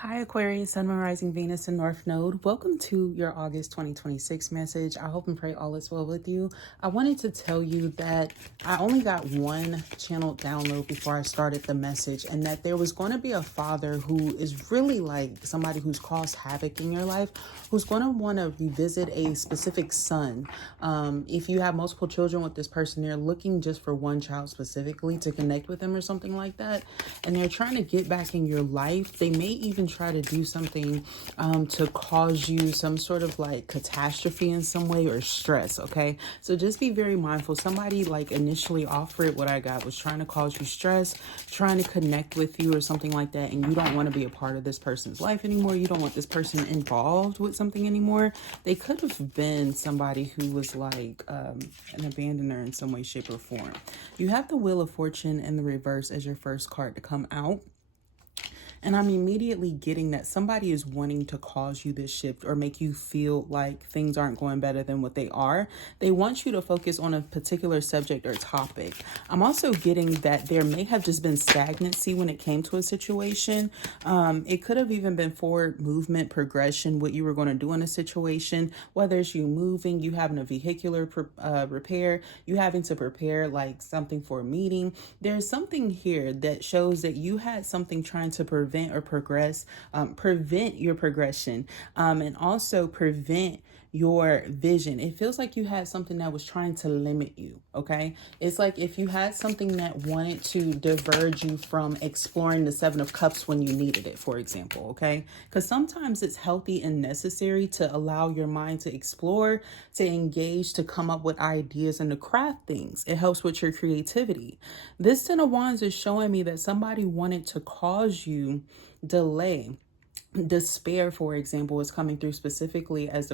Hi Aquarius, Sun, Moon, Rising, Venus, and North Node. Welcome to your August 2026 message. I hope and pray all is well with you. I wanted to tell you that I only got one channel download before I started the message, and that there was going to be a father who is really like somebody who's caused havoc in your life, who's going to want to revisit a specific son. If you have multiple children with this person, they're looking just for one child specifically to connect with them or something like that, and they're trying to get back in your life. They may even try to do something to cause you some sort of like catastrophe in some way or stress. Okay, so just be very mindful. Somebody like initially offered what I got was trying to cause you stress, trying to connect with you or something like that, and you don't want to be a part of this person's life anymore. You don't want this person involved with something anymore. They could have been somebody who was like an abandoner in some way, shape, or form. You have the Wheel of Fortune in the reverse as your first card to come out. And I'm immediately getting that somebody is wanting to cause you this shift or make you feel like things aren't going better than what they are. They want you to focus on a particular subject or topic. I'm also getting that there may have just been stagnancy when it came to a situation. It could have even been forward movement, progression, what you were going to do in a situation, whether it's you moving, you having a vehicular repair, you having to prepare like something for a meeting. There's something here that shows that you had something trying to prevent or prevent your progression, and also prevent your vision. It feels like you had something that was trying to limit you. Okay, it's like if you had something that wanted to diverge you from exploring the Seven of Cups when you needed it, for example. Okay, because sometimes it's healthy and necessary to allow your mind to explore, to engage, to come up with ideas, and to craft things. It helps with your creativity. This Ten of Wands is showing me that somebody wanted to cause you delay. Despair, for example, is coming through specifically as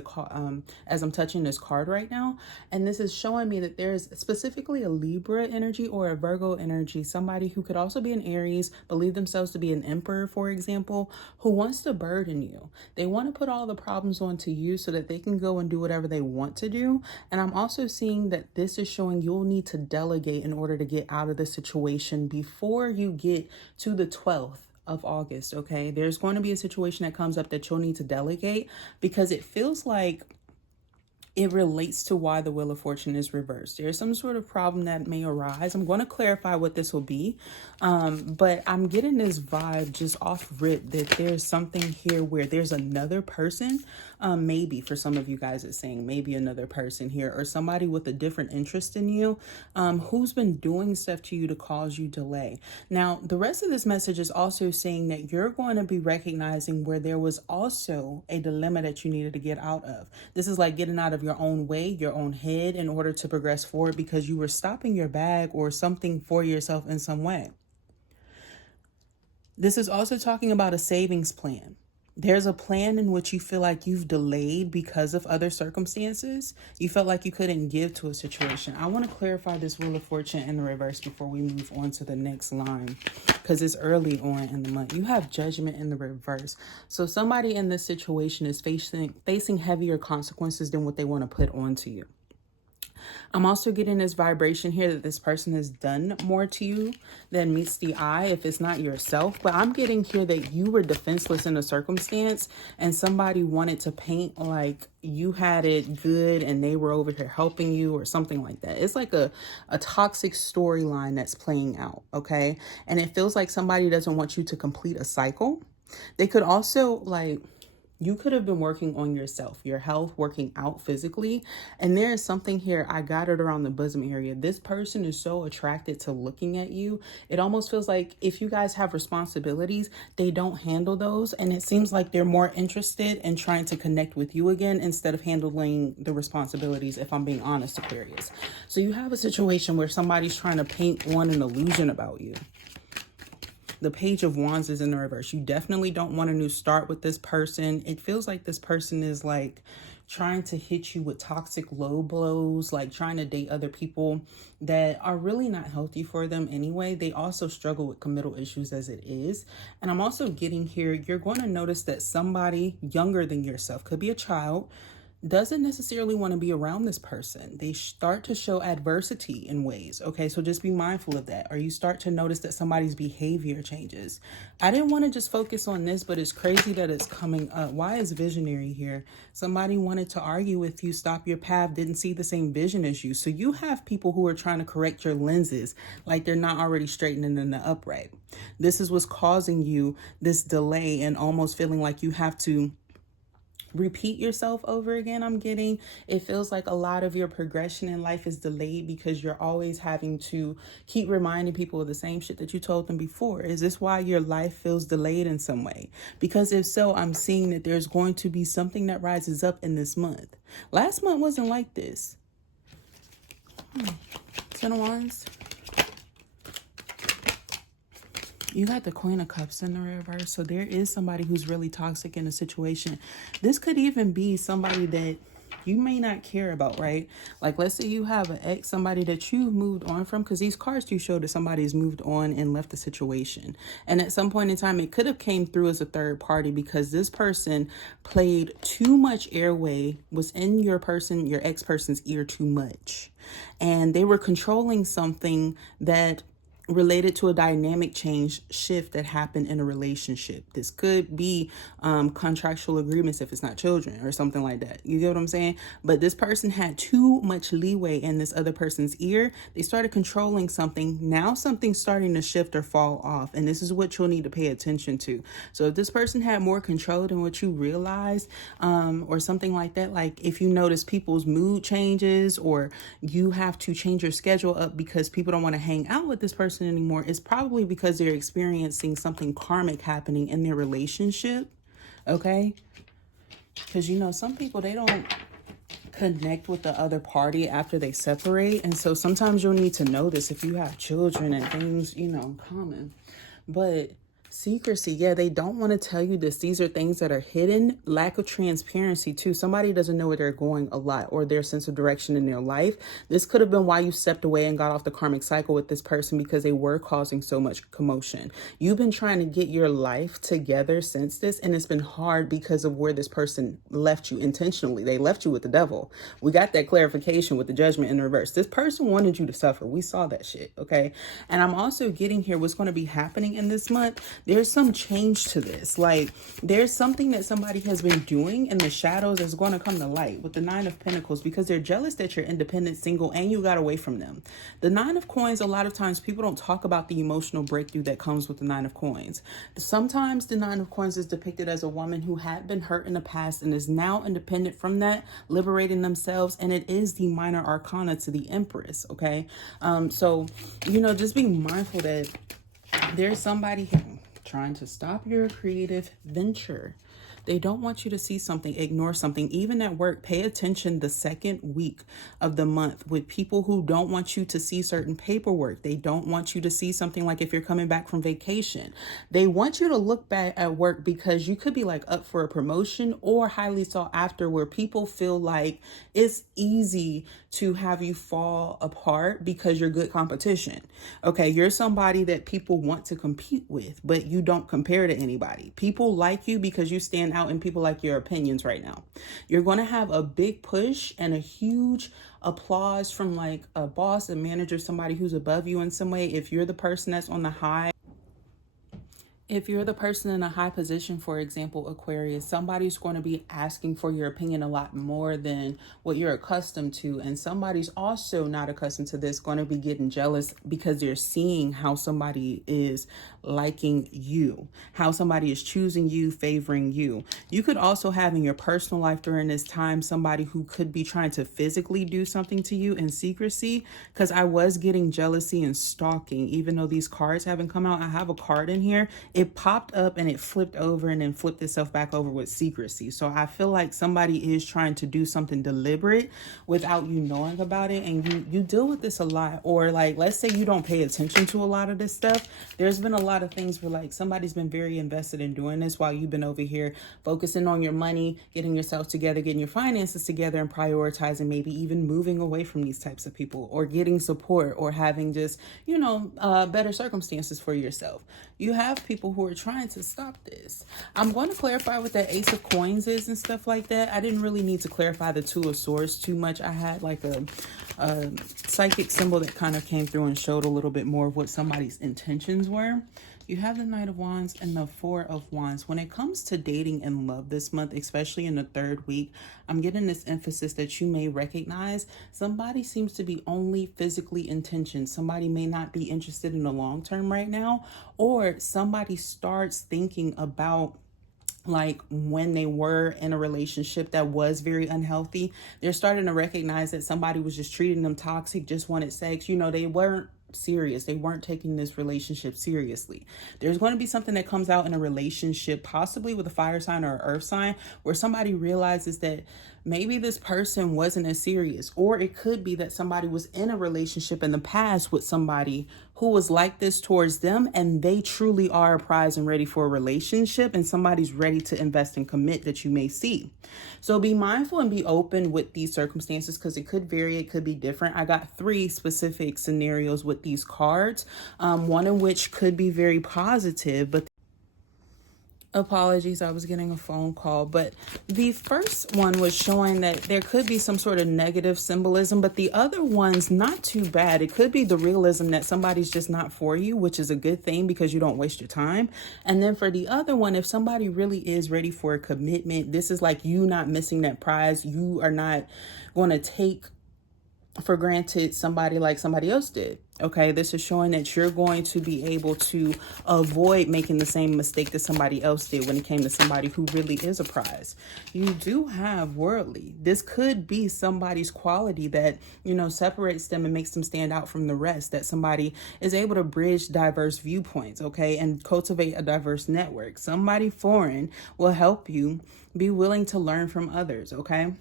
as I'm touching this card right now, and this is showing me that there's specifically a Libra energy or a Virgo energy, somebody who could also be an Aries, believe themselves to be an emperor, for example, who wants to burden you. They want to put all the problems onto you so that they can go and do whatever they want to do. And I'm also seeing that this is showing you'll need to delegate in order to get out of the situation before you get to the 12th of August. Okay, there's going to be a situation that comes up that you'll need to delegate, because it feels like it relates to why the Wheel of Fortune is reversed. There's some sort of problem that may arise. I'm going to clarify what this will be, but I'm getting this vibe just off rip that there's something here where there's another person, maybe for some of you guys it's saying maybe another person here, or somebody with a different interest in you, who's been doing stuff to you to cause you delay. Now, the rest of this message is also saying that you're going to be recognizing where there was also a dilemma that you needed to get out of. This is like getting out of your own way, your own head, in order to progress forward, because you were stopping your bag or something for yourself in some way. This is also talking about a savings plan. There's a plan in which you feel like you've delayed because of other circumstances. You felt like you couldn't give to a situation. I want to clarify this Wheel of Fortune in the reverse before we move on to the next line, because it's early on in the month. You have Judgment in the reverse. So somebody in this situation is facing heavier consequences than what they want to put onto you. I'm also getting this vibration here that this person has done more to you than meets the eye if it's not yourself. But I'm getting here that you were defenseless in a circumstance and somebody wanted to paint like you had it good and they were over here helping you or something like that. It's like a toxic storyline that's playing out, okay? And it feels like somebody doesn't want you to complete a cycle. They could also like... You could have been working on yourself, your health, working out physically. And there is something here. I got it around the bosom area. This person is so attracted to looking at you. It almost feels like if you guys have responsibilities, they don't handle those. And it seems like they're more interested in trying to connect with you again instead of handling the responsibilities, if I'm being honest, Aquarius. So you have a situation where somebody's trying to paint an illusion about you. The Page of Wands is in the reverse. You definitely don't want a new start with this person. It feels like this person is like trying to hit you with toxic low blows, like trying to date other people that are really not healthy for them anyway. They also struggle with committal issues as it is. And I'm also getting here, you're going to notice that somebody younger than yourself, could be a child, doesn't necessarily want to be around this person. They start to show adversity in ways. Okay, so just be mindful of that. Or you start to notice that somebody's behavior changes. I didn't want to just focus on this, but it's crazy that it's coming up. Why is visionary here? Somebody wanted to argue with you, stop your path, didn't see the same vision as you. So you have people who are trying to correct your lenses like they're not already straightening in the upright. This is what's causing you this delay and almost feeling like you have to repeat yourself over again. It feels like a lot of your progression in life is delayed because you're always having to keep reminding people of the same shit that you told them before. Is this why your life feels delayed in some way? Because if so, I'm seeing that there's going to be something that rises up in this month. Last month wasn't like this. Ten of Wands. You got the Queen of Cups in the reverse. So there is somebody who's really toxic in a situation. This could even be somebody that you may not care about, right? Like, let's say you have an ex, somebody that you moved on from, because these cards do show that somebody's moved on and left the situation. And at some point in time, it could have came through as a third party because this person played too much airway, was in your ex-person's ear too much. And they were controlling something that related to a dynamic shift that happened in a relationship. This could be contractual agreements if it's not children or something like that. You get what I'm saying? But this person had too much leeway in this other person's ear. They started controlling something. Now something's starting to shift or fall off. And this is what you'll need to pay attention to. So if this person had more control than what you realized, or something like that, like if you notice people's mood changes or you have to change your schedule up because people don't want to hang out with this person anymore, it's probably because they're experiencing something karmic happening in their relationship. Okay, because some people, they don't connect with the other party after they separate, and so sometimes you'll need to know this if you have children and things common. But secrecy, yeah, they don't want to tell you this. These are things that are hidden. Lack of transparency too. Somebody doesn't know where they're going a lot, or their sense of direction in their life. This could have been why you stepped away and got off the karmic cycle with this person, because they were causing so much commotion. You've been trying to get your life together since this, and it's been hard because of where this person left you intentionally. They left you with the devil. We got that clarification with the Judgment in reverse. This person wanted you to suffer. We saw that shit, okay? And I'm also getting here what's going to be happening in this month. There's some change to this. Like, there's something that somebody has been doing in the shadows that's going to come to light with the Nine of Pentacles, because they're jealous that you're independent, single, and you got away from them. The Nine of Coins, a lot of times people don't talk about the emotional breakthrough that comes with the Nine of Coins. Sometimes the Nine of Coins is depicted as a woman who had been hurt in the past and is now independent from that, liberating themselves, and it is the minor arcana to the Empress, okay? So, just be mindful that there's somebody here trying to stop your creative venture. They don't want you to see something, ignore something. Even at work, pay attention the second week of the month with people who don't want you to see certain paperwork. They don't want you to see something like if you're coming back from vacation. They want you to look back at work because you could be like up for a promotion or highly sought after, where people feel like it's easy to have you fall apart because you're good competition. Okay, you're somebody that people want to compete with, but you don't compare to anybody. People like you because you stand out and people like your opinions right now. You're going to have a big push and a huge applause from like a boss, a manager, somebody who's above you in some way. If you're the person that's on the high, if you're the person in a high position, for example, Aquarius, somebody's going to be asking for your opinion a lot more than what you're accustomed to. And somebody's also not accustomed to this, going to be getting jealous because they're seeing how somebody is liking you, how somebody is choosing you, favoring you. You could also have in your personal life during this time somebody who could be trying to physically do something to you in secrecy, because I was getting jealousy and stalking. Even though these cards haven't come out, I have a card in here. It popped up and it flipped over and then flipped itself back over with secrecy. So I feel like somebody is trying to do something deliberate without you knowing about it. And you deal with this a lot. Or like, let's say you don't pay attention to a lot of this stuff. There's been a lot lot of things where like somebody's been very invested in doing this while you've been over here focusing on your money, getting yourself together, getting your finances together, and prioritizing maybe even moving away from these types of people, or getting support, or having just, better circumstances for yourself. You have people who are trying to stop this. I'm going to clarify what that Ace of Coins is and stuff like that. I didn't really need to clarify the Two of Swords too much. I had like a psychic symbol that kind of came through and showed a little bit more of what somebody's intentions were. You have the Knight of Wands and the Four of Wands. When it comes to dating and love this month, especially in the third week, I'm getting this emphasis that you may recognize somebody seems to be only physically intentioned. Somebody may not be interested in the long term right now, or somebody starts thinking about like when they were in a relationship that was very unhealthy. They're starting to recognize that somebody was just treating them toxic, just wanted sex. They weren't serious. They weren't taking this relationship seriously. There's going to be something that comes out in a relationship, possibly with a fire sign or an earth sign, where somebody realizes that maybe this person wasn't as serious, or it could be that somebody was in a relationship in the past with somebody who was like this towards them, and they truly are a prize and ready for a relationship, and somebody's ready to invest and commit that you may see. So be mindful and be open with these circumstances, because it could vary, it could be different. I got 3 specific scenarios with these cards, one in which could be very positive, but apologies, I was getting a phone call. But the first one was showing that there could be some sort of negative symbolism, but the other one's not too bad. It could be the realism that somebody's just not for you, which is a good thing because you don't waste your time. And then for the other one, if somebody really is ready for a commitment, this is like you not missing that prize. You are not going to take for granted somebody like somebody else did. Okay, this is showing that you're going to be able to avoid making the same mistake that somebody else did when it came to somebody who really is a prize. You do have worldly. This could be somebody's quality that, separates them and makes them stand out from the rest, that somebody is able to bridge diverse viewpoints, okay, and cultivate a diverse network. Somebody foreign will help you be willing to learn from others, okay?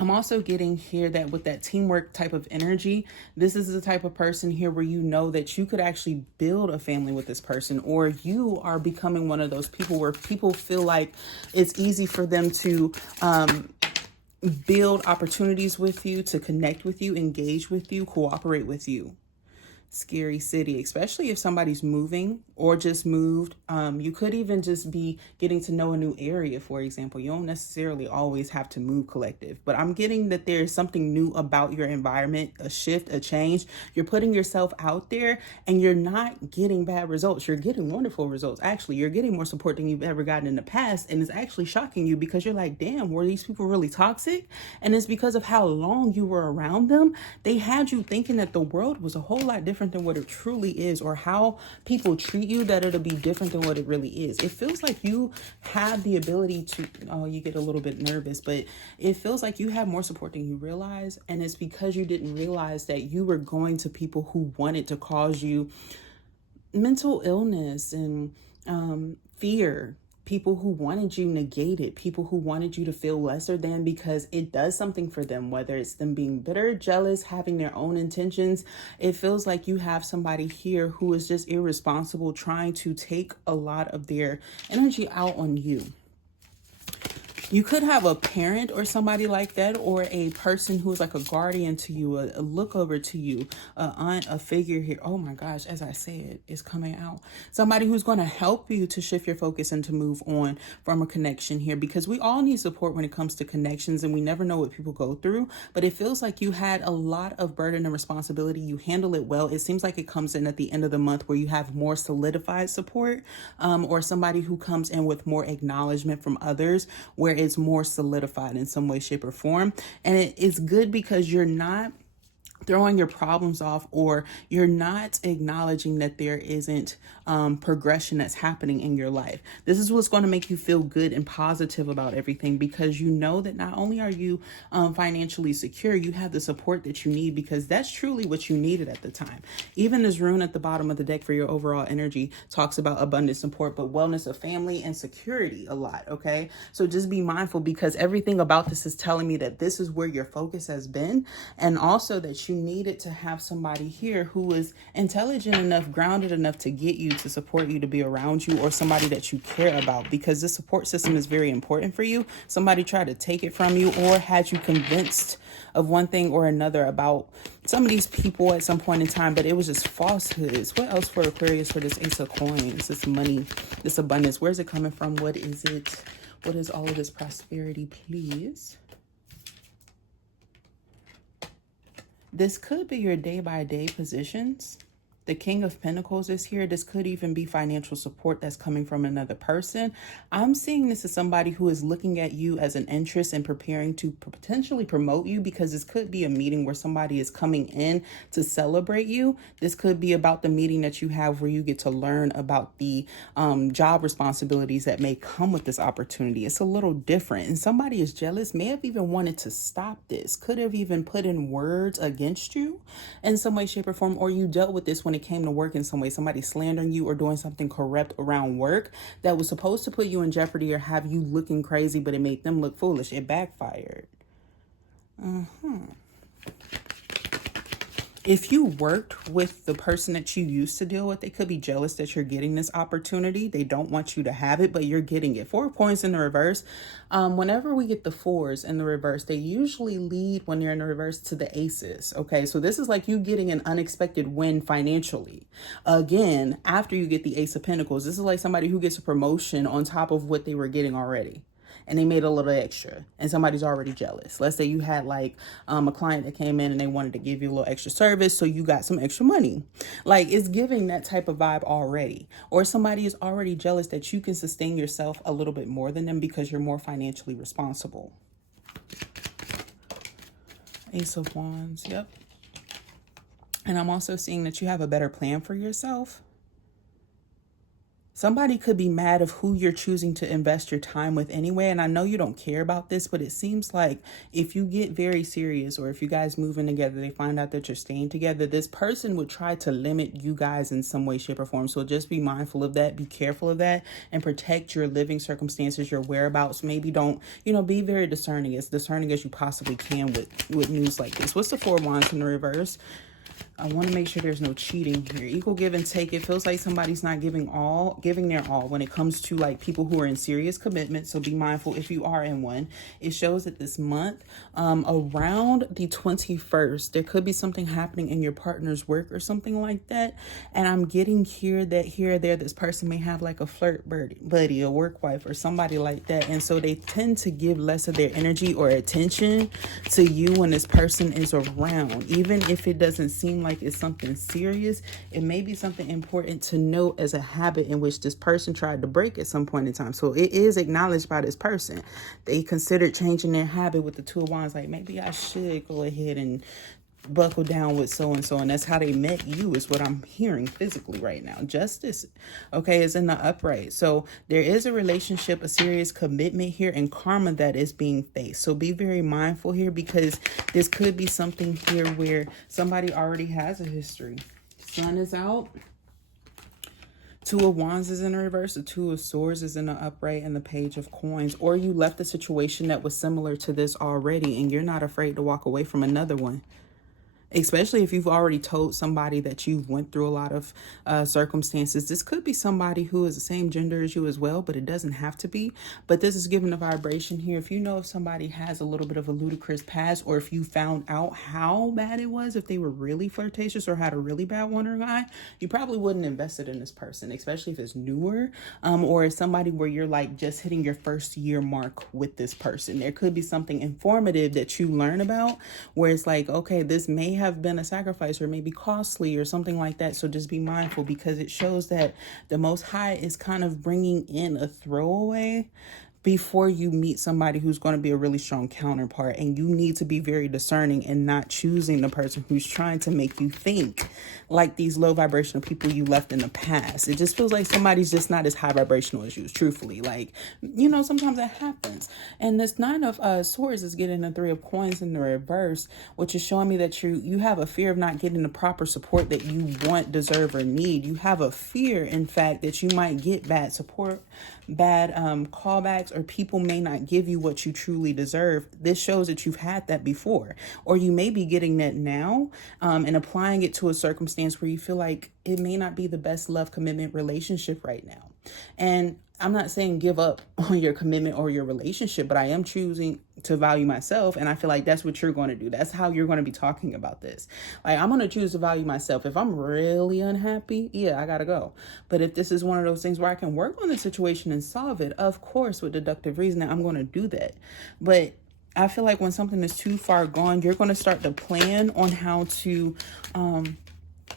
I'm also getting here that with that teamwork type of energy, this is the type of person here where you know that you could actually build a family with this person, or you are becoming one of those people where people feel like it's easy for them to build opportunities with you, to connect with you, engage with you, cooperate with you. Scary city, especially if somebody's moving or just moved. You could even just be getting to know a new area, for example. You don't necessarily always have to move collective, but I'm getting that there's something new about your environment, a shift, a change. You're putting yourself out there and you're not getting bad results. You're getting wonderful results. Actually, you're getting more support than you've ever gotten in the past. And it's actually shocking you because you're like, damn, were these people really toxic? And it's because of how long you were around them. They had you thinking that the world was a whole lot different than what it truly is, or how people treat you, that it'll be different than what it really is. It feels like you have the ability to, you get a little bit nervous, but it feels like you have more support than you realize. And it's because you didn't realize that you were going to people who wanted to cause you mental illness and fear. People who wanted you negated, people who wanted you to feel lesser than, because it does something for them, whether it's them being bitter, jealous, having their own intentions. It feels like you have somebody here who is just irresponsible, trying to take a lot of their energy out on you. You could have a parent or somebody like that, or a person who is like a guardian to you, a look over to you, a aunt, a figure here. Oh my gosh, as I said, it's coming out. Somebody who's going to help you to shift your focus and to move on from a connection here, because we all need support when it comes to connections, and we never know what people go through. But it feels like you had a lot of burden and responsibility. You handle it well. It seems like it comes in at the end of the month where you have more solidified support, or somebody who comes in with more acknowledgement from others, where it's more solidified in some way, shape, or form. And it's good because you're not throwing your problems off, or you're not acknowledging that there isn't progression that's happening in your life. This is what's going to make you feel good and positive about everything, because you know that not only are you financially secure, you have the support that you need, because that's truly what you needed at the time. Even this rune at the bottom of the deck for your overall energy talks about abundant support, but wellness of family and security a lot. Okay, so just be mindful, because everything about this is telling me that this is where your focus has been, and also that you needed to have somebody here who is intelligent enough, grounded enough to get you, to support you, to be around you, or somebody that you care about, because this support system is very important for you. Somebody tried to take it from you or had you convinced of one thing or another about some of these people at some point in time, but it was just falsehoods. What else for Aquarius for this Ace of Coins, this money, this abundance? Where's it coming from? What is it? What is all of this prosperity, please? This could be your day-by-day positions. The King of Pentacles is here. This could even be financial support that's coming from another person. I'm seeing this as somebody who is looking at you as an interest and preparing to potentially promote you, because this could be a meeting where somebody is coming in to celebrate you. This could be about the meeting that you have where you get to learn about the job responsibilities that may come with this opportunity. It's a little different. And somebody is jealous, may have even wanted to stop this, could have even put in words against you in some way, shape, or form, or you dealt with this when it came to work in some way. Somebody slandering you or doing something corrupt around work that was supposed to put you in jeopardy or have you looking crazy, but it made them look foolish. It backfired. If you worked with the person that you used to deal with, they could be jealous that you're getting this opportunity. They don't want you to have it, but you're getting it. 4 points in the reverse. Whenever we get the 4s in the reverse, they usually lead when they're in the reverse to the aces. Okay, so this is like you getting an unexpected win financially. Again, after you get the Ace of Pentacles, this is like somebody who gets a promotion on top of what they were getting already, and they made a little extra, and somebody's already jealous. Let's say you had like a client that came in and they wanted to give you a little extra service, so you got some extra money. Like, it's giving that type of vibe already. Or somebody is already jealous that you can sustain yourself a little bit more than them because you're more financially responsible. Ace of Wands, yep. And I'm also seeing that you have a better plan for yourself. Somebody could be mad of who you're choosing to invest your time with anyway. And I know you don't care about this, but it seems like if you get very serious, or if you guys move in together, they find out that you're staying together, this person would try to limit you guys in some way, shape, or form. So just be mindful of that. Be careful of that, and protect your living circumstances, your whereabouts. Maybe don't, be very discerning, as discerning as you possibly can with news like this. What's the 4 of Wands in the reverse? I want to make sure there's no cheating here. Equal give and take. It feels like somebody's not giving their all when it comes to like people who are in serious commitment. So be mindful if you are in one. It shows that this month, around the 21st, there could be something happening in your partner's work or something like that. And I'm getting here that here or there, this person may have like a flirt buddy, a work wife, or somebody like that. And so they tend to give less of their energy or attention to you when this person is around. Even if it doesn't seem like it's something serious, it may be something important to note as a habit in which this person tried to break at some point in time. So it is acknowledged by this person. They considered changing their habit with the 2 of Wands. Like, maybe I should go ahead and buckle down with so-and-so. And that's how they met you, is what I'm hearing physically right now. Justice, okay, is in the upright. So there is a relationship, a serious commitment here, and karma that is being faced. So be very mindful here, because this could be something here where somebody already has a history. Sun is out. 2 of Wands is in the reverse. The 2 of Swords is in the upright, and the Page of Coins. Or you left a situation that was similar to this already, and you're not afraid to walk away from another one. Especially if you've already told somebody that you've went through a lot of circumstances. This could be somebody who is the same gender as you as well, but it doesn't have to be. But this is giving a vibration here. If you know if somebody has a little bit of a ludicrous past, or if you found out how bad it was, if they were really flirtatious or had a really bad wandering eye, you probably wouldn't invest it in this person, especially if it's newer, or it's somebody where you're like just hitting your first year mark with this person. There could be something informative that you learn about where it's like, okay, this may have been a sacrifice, or maybe costly, or something like that. So just be mindful, because it shows that the Most High is kind of bringing in a throwaway before you meet somebody who's going to be a really strong counterpart. And you need to be very discerning and not choosing the person who's trying to make you think like these low vibrational people you left in the past. It just feels like somebody's just not as high vibrational as you, truthfully. Like, sometimes that happens. And this 9 of Swords is getting the 3 of Coins in the reverse, which is showing me that you have a fear of not getting the proper support that you want, deserve, or need. You have a fear, in fact, that you might get bad support bad callbacks, or people may not give you what you truly deserve, this shows that you've had that before, or you may be getting that now, and applying it to a circumstance where you feel like it may not be the best love commitment relationship right now. And I'm not saying give up on your commitment or your relationship, but I am choosing to value myself. And I feel like that's what you're going to do. That's how you're going to be talking about this. Like, I'm going to choose to value myself. If I'm really unhappy, yeah, I got to go. But if this is one of those things where I can work on the situation and solve it, of course, with deductive reasoning, I'm going to do that. But I feel like when something is too far gone, you're going to start to plan on how to,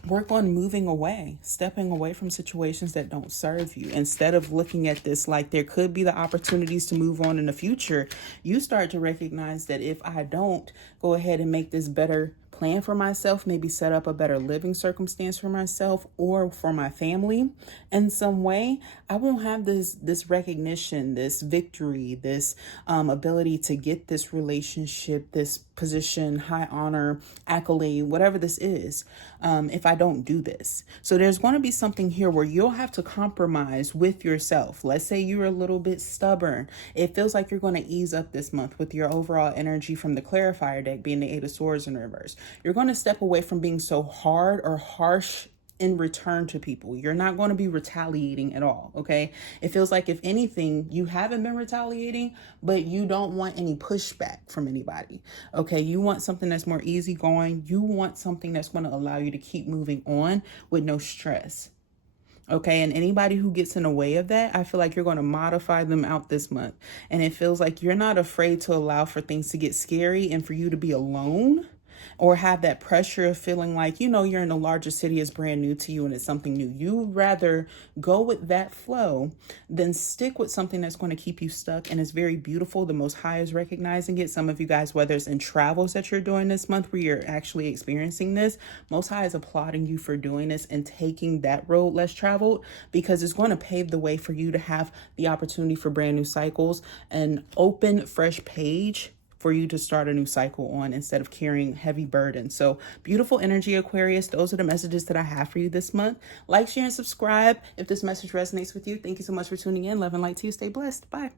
work on moving away, stepping away from situations that don't serve you. Instead of looking at this like there could be the opportunities to move on in the future, you start to recognize that if I don't go ahead and make this better plan for myself, maybe set up a better living circumstance for myself or for my family in some way, I won't have this recognition, this victory, this ability to get this relationship, this position, high honor, accolade, whatever this is, if I don't do this. So there's going to be something here where you'll have to compromise with yourself. Let's say you're a little bit stubborn. It feels like you're going to ease up this month with your overall energy from the clarifier deck being the Eight of Swords in reverse. You're going to step away from being so hard or harsh in return to people. You're not going to be retaliating at all, okay? It feels like, if anything, you haven't been retaliating, but you don't want any pushback from anybody, okay? You want something that's more easygoing. You want something that's going to allow you to keep moving on with no stress. Okay, and anybody who gets in the way of that, I feel like you're going to modify them out this month. And it feels like you're not afraid to allow for things to get scary and for you to be alone, or have that pressure of feeling like, you're in a larger city, it's brand new to you and it's something new. You'd rather go with that flow than stick with something that's going to keep you stuck. And it's very beautiful. The Most High is recognizing it. Some of you guys, whether it's in travels that you're doing this month where you're actually experiencing this, Most High is applauding you for doing this and taking that road less traveled, because it's going to pave the way for you to have the opportunity for brand new cycles, an open, fresh page for you to start a new cycle on instead of carrying heavy burdens. So beautiful energy, Aquarius. Those are the messages that I have for you this month. Like, share, and subscribe if this message resonates with you. Thank you so much for tuning in. Love and light to you. Stay blessed. Bye.